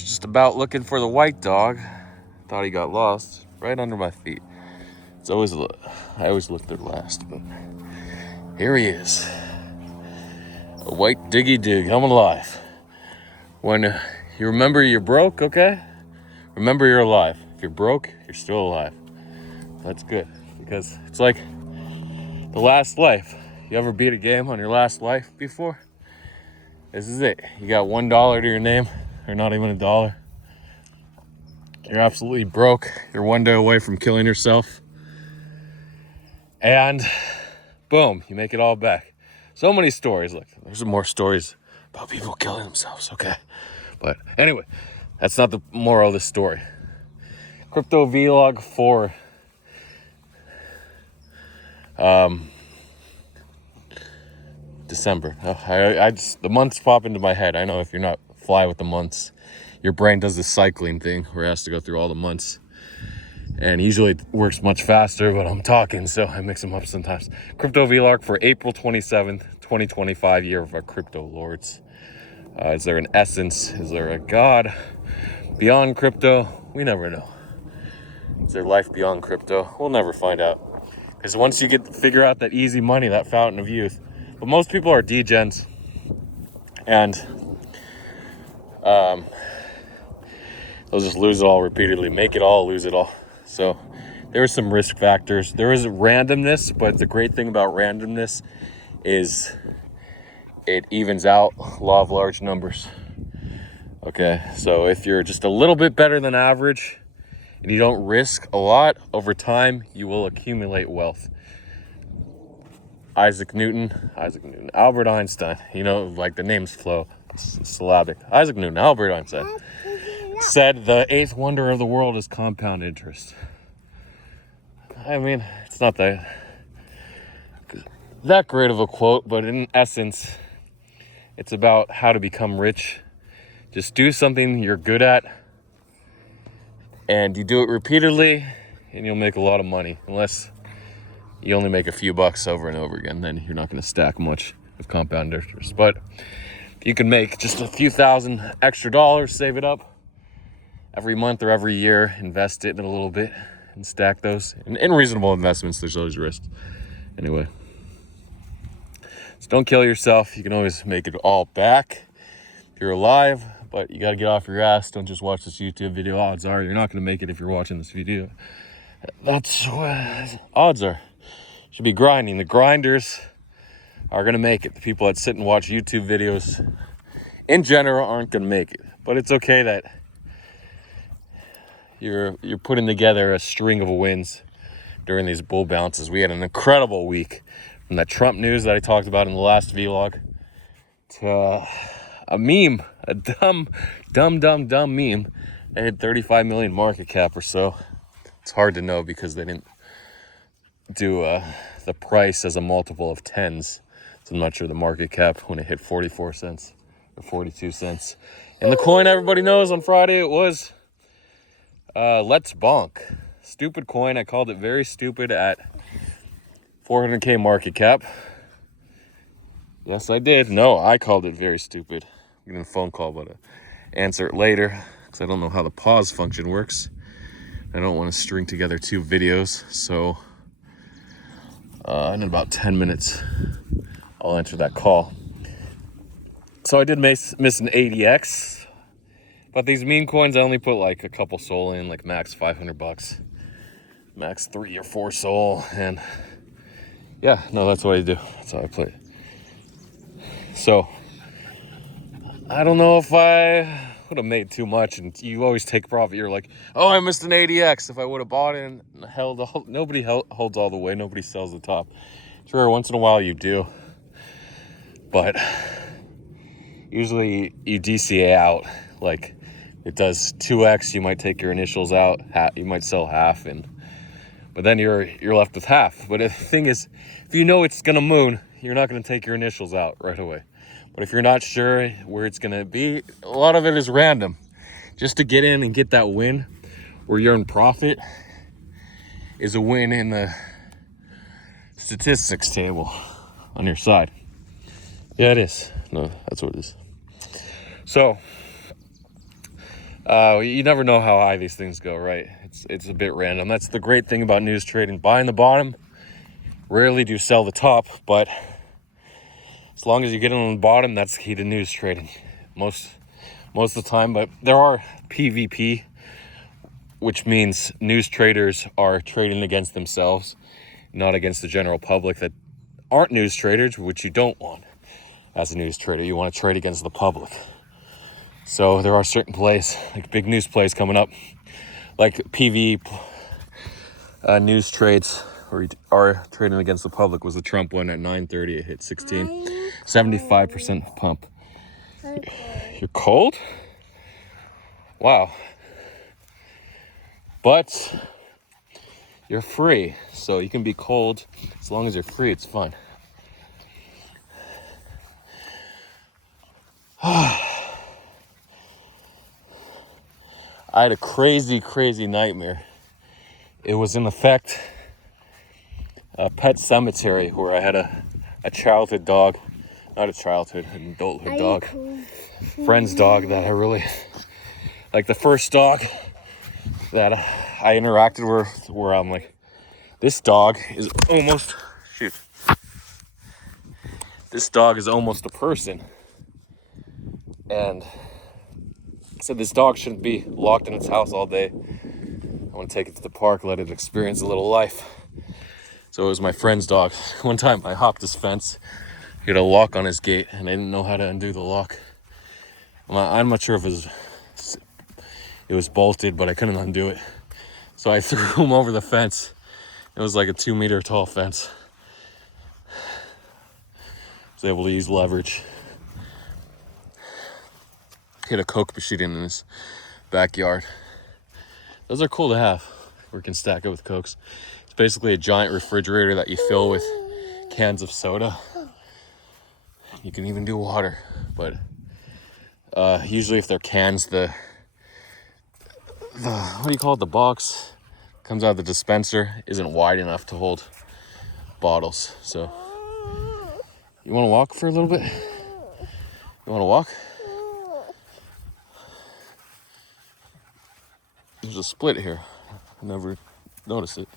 just about looking for the white dog. Thought he got lost right under my feet. I always look there last, but here he is. A white diggy dig. I'm alive. When you remember you're broke, okay? Remember you're alive. If you're broke, you're still alive. That's good, because it's like the last life. You ever beat a game on your last life before? This is it. You got $1 to your name, or not even $1. You're absolutely broke. You're one day away from killing yourself. And boom, you make it all back. So many stories. Look, there's more stories about people killing themselves, okay? But anyway, that's not the moral of the story. Crypto vlog for December. I just, the months pop into my head. I know if you're not fly with the months, your brain does this cycling thing where it has to go through all the months. And usually it works much faster, but I'm talking, so I mix them up sometimes. Crypto vlog for April 27th, 2025, year of our crypto lords. Is there an essence? Is there a God beyond crypto? We never know. Is there life beyond crypto? We'll never find out. Because once you figure out that easy money, that fountain of youth, but most people are degens, and they'll just lose it all repeatedly, make it all, lose it all. So there are some risk factors. There is randomness, but the great thing about randomness is it evens out. Law of large numbers. Okay, so if you're just a little bit better than average and you don't risk a lot, over time you will accumulate wealth. Isaac Newton, Albert Einstein, you know, like the names flow, it's syllabic. Isaac Newton, Albert Einstein said the eighth wonder of the world is compound interest. I mean, it's not that great of a quote, but in essence, it's about how to become rich. Just do something you're good at, and you do it repeatedly, and you'll make a lot of money. Unless you only make a few bucks over and over again, then you're not going to stack much with compound interest. But if you can make just a few thousand extra dollars, save it up every month or every year, invest it in a little bit, and stack those. In reasonable investments, there's always risk. Anyway, so don't kill yourself. You can always make it all back if you're alive, but you got to get off your ass. Don't just watch this YouTube video. Odds are you're not going to make it if you're watching this video. That's what odds are. You should be grinding. The grinders are going to make it. The people that sit and watch YouTube videos in general aren't going to make it. But it's okay that you're putting together a string of wins during these bull bounces. We had an incredible week, from that Trump news that I talked about in the last vlog to a meme, a dumb meme. They had 35 million market cap or so. It's hard to know because they didn't do the price as a multiple of tens. So I'm not sure the market cap when it hit 44 cents or 42 cents. And the coin everybody knows on Friday, it was letsbonk. Stupid coin. I called it very stupid at 400K market cap. Yes, I did. No, I called it very stupid. I'm getting a phone call, but I'll answer it later because I don't know how the pause function works. I don't want to string together two videos, so in about 10 minutes, I'll answer that call. So I did miss an ADX, but these meme coins, I only put like a couple SOL in, like max $500, max 3 or 4 SOL, and yeah, no, that's what I do. That's how I play it. So I don't know if I would have made too much, and you always take profit. You're like, oh, I missed an ADX. If I would have bought it and nobody holds all the way. Nobody sells the top. Sure, once in a while you do, but usually you DCA out. Like it does 2x. You might take your initials out. You might sell half, but then you're left with half. But the thing is, if you know it's gonna moon, you're not gonna take your initials out right away. But if you're not sure where it's going to be, a lot of it is random. Just to get in and get that win where you're in profit is a win in the statistics table on your side. Yeah, it is. No, that's what it is. So You never know how high these things go, right? It's a bit random. That's the great thing about news trading. Buying the bottom, rarely do you sell the top, but as long as you get on the bottom, that's the key to news trading. Most of the time, but there are PvP, which means news traders are trading against themselves, not against the general public that aren't news traders, which you don't want as a news trader. You want to trade against the public. So there are certain plays, like big news plays coming up, like PV news trades where you are trading against the public. Was the Trump one at 9:30? It hit 16, 75% pump. You're cold? Wow. But you're free, so you can be cold as long as you're free. It's fun. I had a crazy nightmare. It was in effect a pet cemetery where I had a childhood dog, not a childhood, an adulthood dog, friend's dog that I really, like the first dog that I interacted with, where I'm like, this dog is almost, this dog is almost a person. And I said, this dog shouldn't be locked in its house all day. I want to take it to the park, let it experience a little life. So it was my friend's dog. One time I hopped his fence. He had a lock on his gate and I didn't know how to undo the lock. I'm not sure if it was bolted, but I couldn't undo it. So I threw him over the fence. It was like a 2-meter tall fence. I was able to use leverage. He had a Coke machine in his backyard. Those are cool to have. We can stack it with Cokes. It's basically a giant refrigerator that you fill with cans of soda. You can even do water, but usually if they're cans, the what do you call it? The box comes out of the dispenser isn't wide enough to hold bottles. So you want to walk for a little bit? You want to walk? There's a split here. I never noticed it.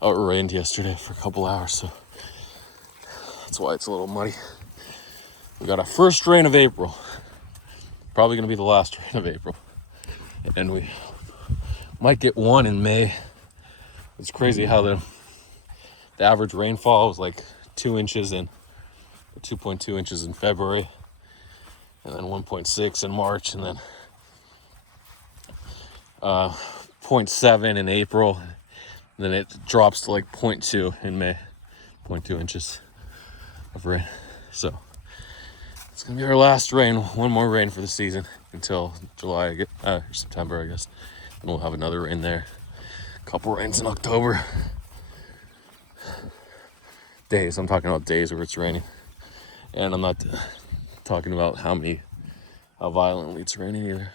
Oh, it rained yesterday for a couple hours, so that's why it's a little muddy. We got our first rain of April. Probably going to be the last rain of April. And then we might get one in May. It's crazy how the average rainfall was like 2 inches in 2.2 inches in February, and then 1.6 in March, and then 0.7 in April, and then it drops to like 0.2 in May, 0.2 inches of rain. So it's gonna be our last rain, one more rain for the season until July, September, I guess. And we'll have another rain there. A couple rains in October. Days, I'm talking about days where it's raining. And I'm not talking about how violently it's raining either.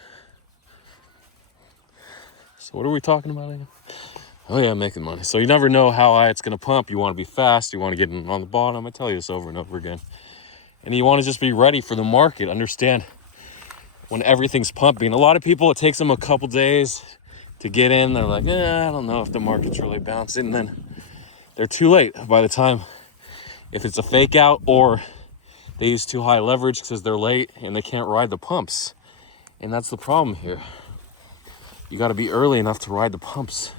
So what are we talking about again? Oh yeah, making money. So you never know how high it's gonna pump. You want to be fast. You want to get in on the bottom. I tell you this over and over again. And you want to just be ready for the market. Understand when everything's pumping. A lot of people, it takes them a couple days to get in. They're like, I don't know if the market's really bouncing. And then they're too late by the time, if it's a fake out or they use too high leverage because they're late and they can't ride the pumps. And that's the problem here. You got to be early enough to ride the pumps.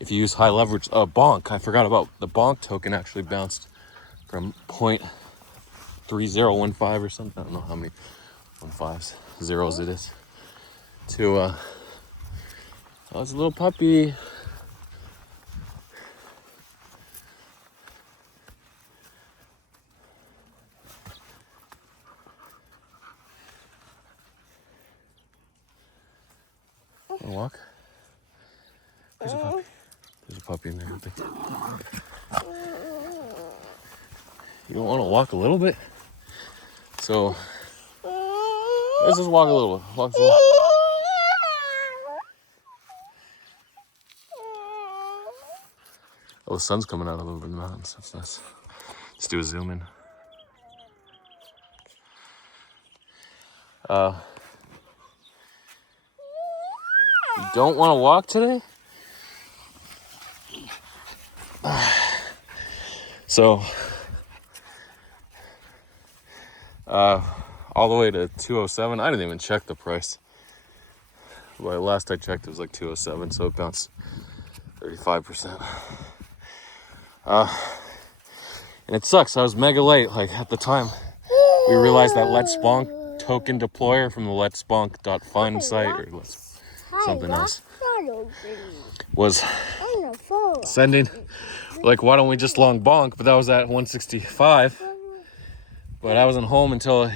If you use high leverage, bonk, I forgot about the bonk token actually bounced from 0.3015 or something. I don't know how many 1.5 zeros it is to, oh, it's a little puppy. Wanna walk? There's a puppy. There's a puppy in there, I think. You don't want to walk a little bit? So, let's just walk a little bit. Walk slow. Oh, the sun's coming out a little bit in the mountains. That's nice. Let's do a zoom in. You don't want to walk today? So, all the way to 207. I didn't even check the price. Well, last I checked, it was like 207, so it bounced 35%. And it sucks. I was mega late. Like at the time, we realized that letsbonk token deployer from the letsbonk.fund site or something else was sending. Like, why don't we just long bonk? But that was at 165. But I wasn't home until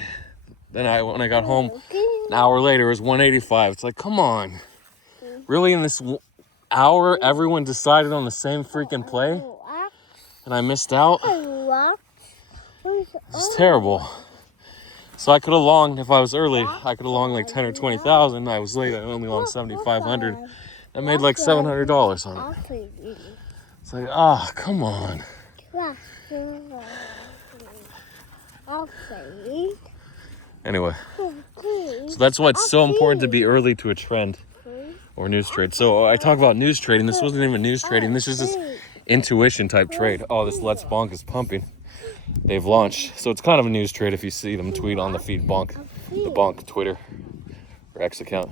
then. When I got home an hour later, it was 185. It's like, come on, really? In this hour, everyone decided on the same freaking play, and I missed out. It's terrible. So I could have longed if I was early. I could have longed like 10 or 20,000. I was late. I only longed 7,500. I made like $700 on it. It's like, come on. Anyway, so that's why it's so important to be early to a trend or news trade. So I talk about news trading. This wasn't even news trading. This is just intuition type trade. Oh, this letsbonk is pumping. They've launched. So it's kind of a news trade if you see them tweet on the feed bonk, the bonk Twitter or X account.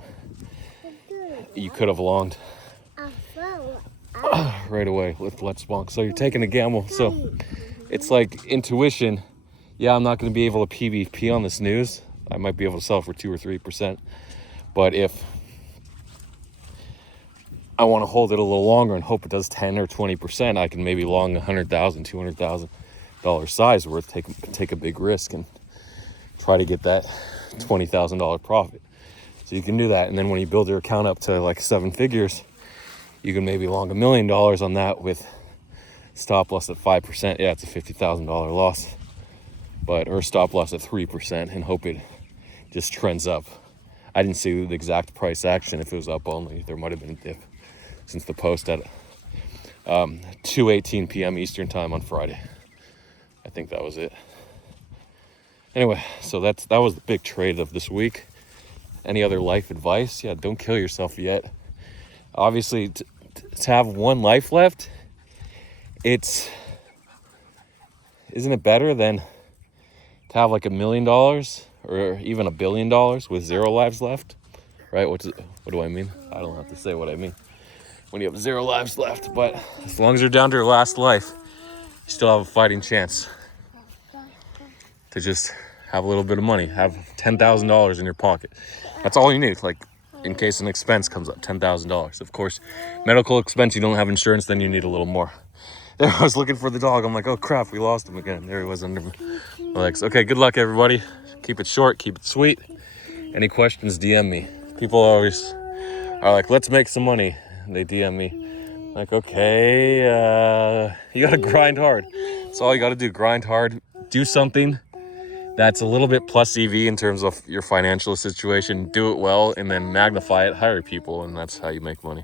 You could have longed right away with letsbonk. So you're taking a gamble. So it's like intuition. Yeah, I'm not going to be able to PvP on this news. I might be able to sell for 2 or 3%. But if I want to hold it a little longer and hope it does 10 or 20%, I can maybe long $100,000, $200,000 size worth, take a big risk and try to get that $20,000 profit. So you can do that. And then when you build your account up to like 7 figures, you can maybe long $1 million on that with stop loss at 5%. Yeah, it's a $50,000 loss. Or stop loss at 3% and hope it just trends up. I didn't see the exact price action. If it was up only, there might have been a dip since the post at 2:18 p.m. Eastern time on Friday. I think that was it. Anyway, so that was the big trade of this week. Any other life advice? Yeah, don't kill yourself yet. Obviously, to have one life left, isn't it better than to have like $1 million or even $1 billion with 0 lives left, right? What do I mean? I don't have to say what I mean. When you have 0 lives left, but as long as you're down to your last life, you still have a fighting chance to just have a little bit of money, have $10,000 in your pocket. That's all you need, like in case an expense comes up, $10,000. Of course, medical expense, you don't have insurance, then you need a little more. There, I was looking for the dog. I'm like, oh crap, we lost him again. There he was under my legs. Okay, good luck, everybody. Keep it short, keep it sweet. Any questions, DM me. People always are like, let's make some money. And they DM me. Like, okay, you gotta grind hard. That's all you gotta do, grind hard. Do something that's a little bit plus EV in terms of your financial situation. Do it well and then magnify it, hire people, and that's how you make money.